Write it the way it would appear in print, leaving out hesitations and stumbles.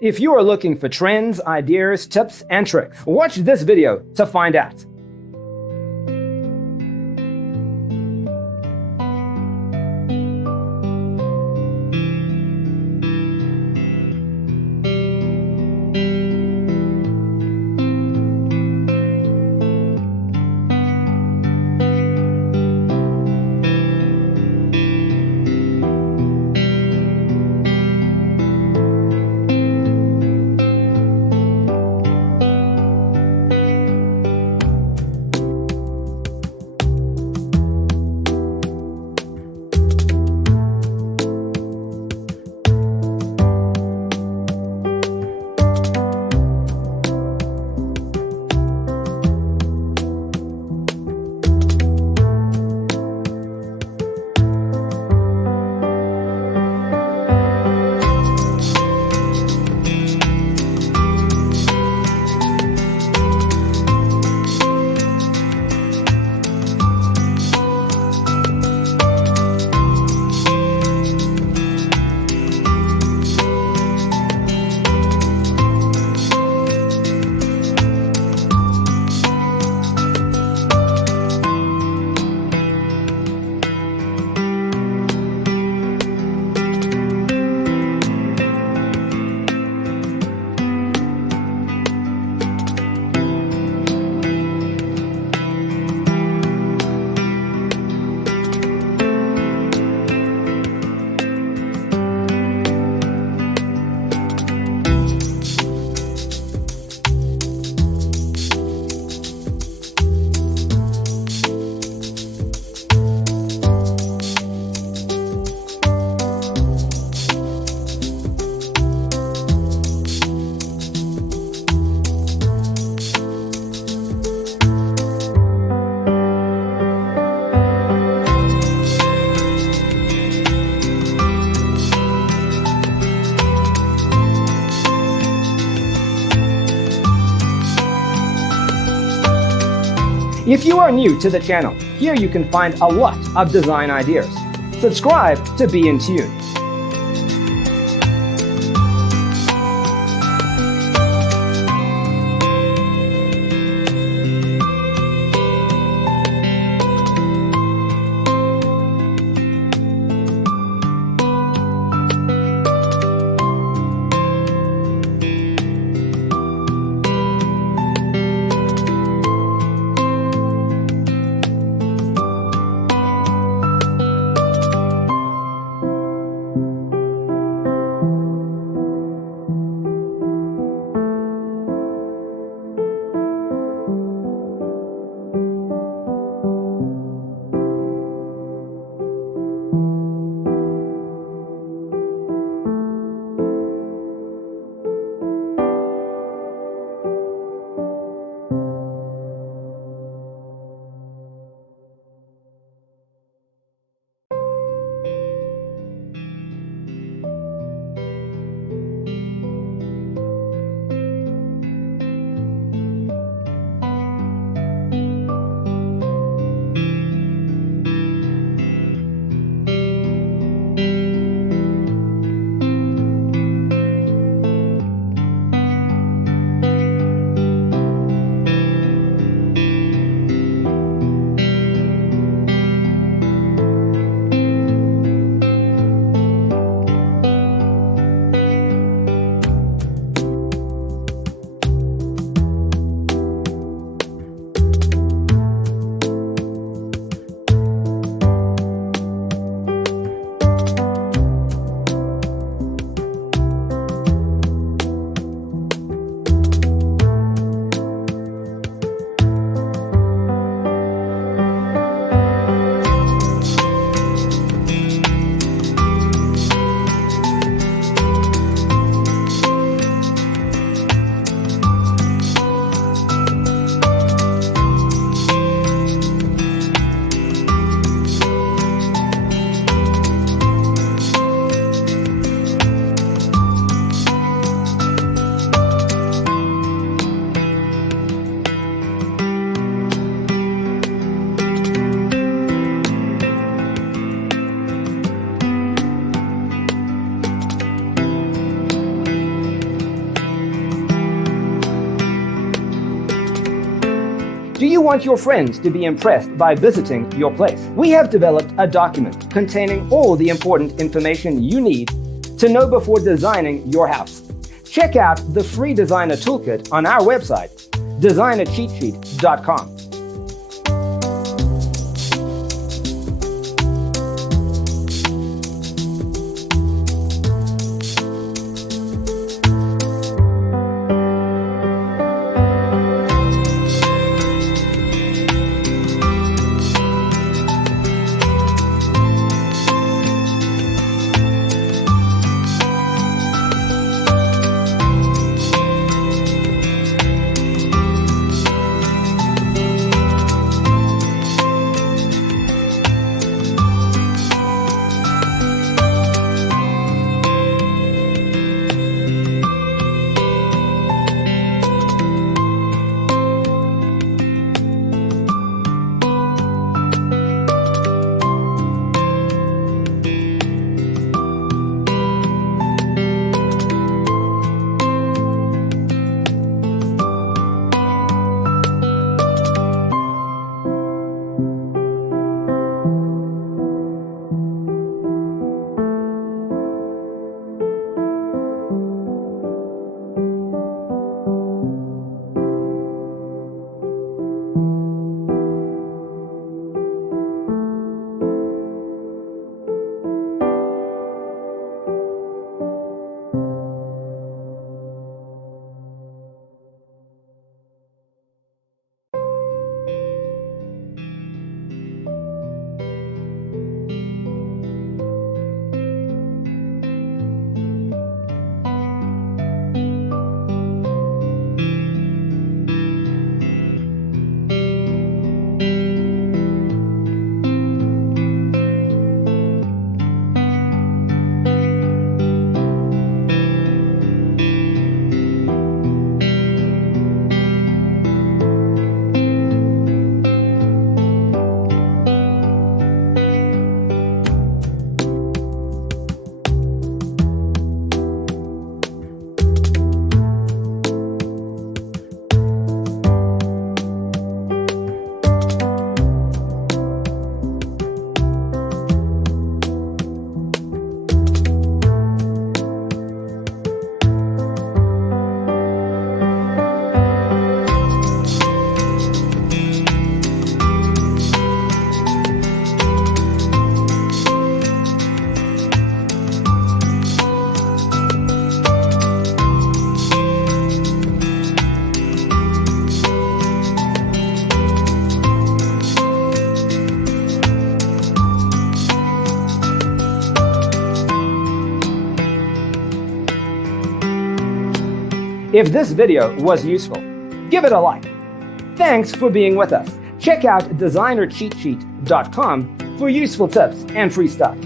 If you are looking for trends, ideas, tips, and tricks, watch this video to find out. If you are new to the channel, here you can find a lot of design ideas. Subscribe to be in tune. Do you want your friends to be impressed by visiting your place? We have developed a document containing all the important information you need to know before designing your house. Check out the free designer toolkit on our website, designercheatsheet.com. If this video was useful, give it a like. Thanks for being with us. Check out designercheatsheet.com for useful tips and free stuff.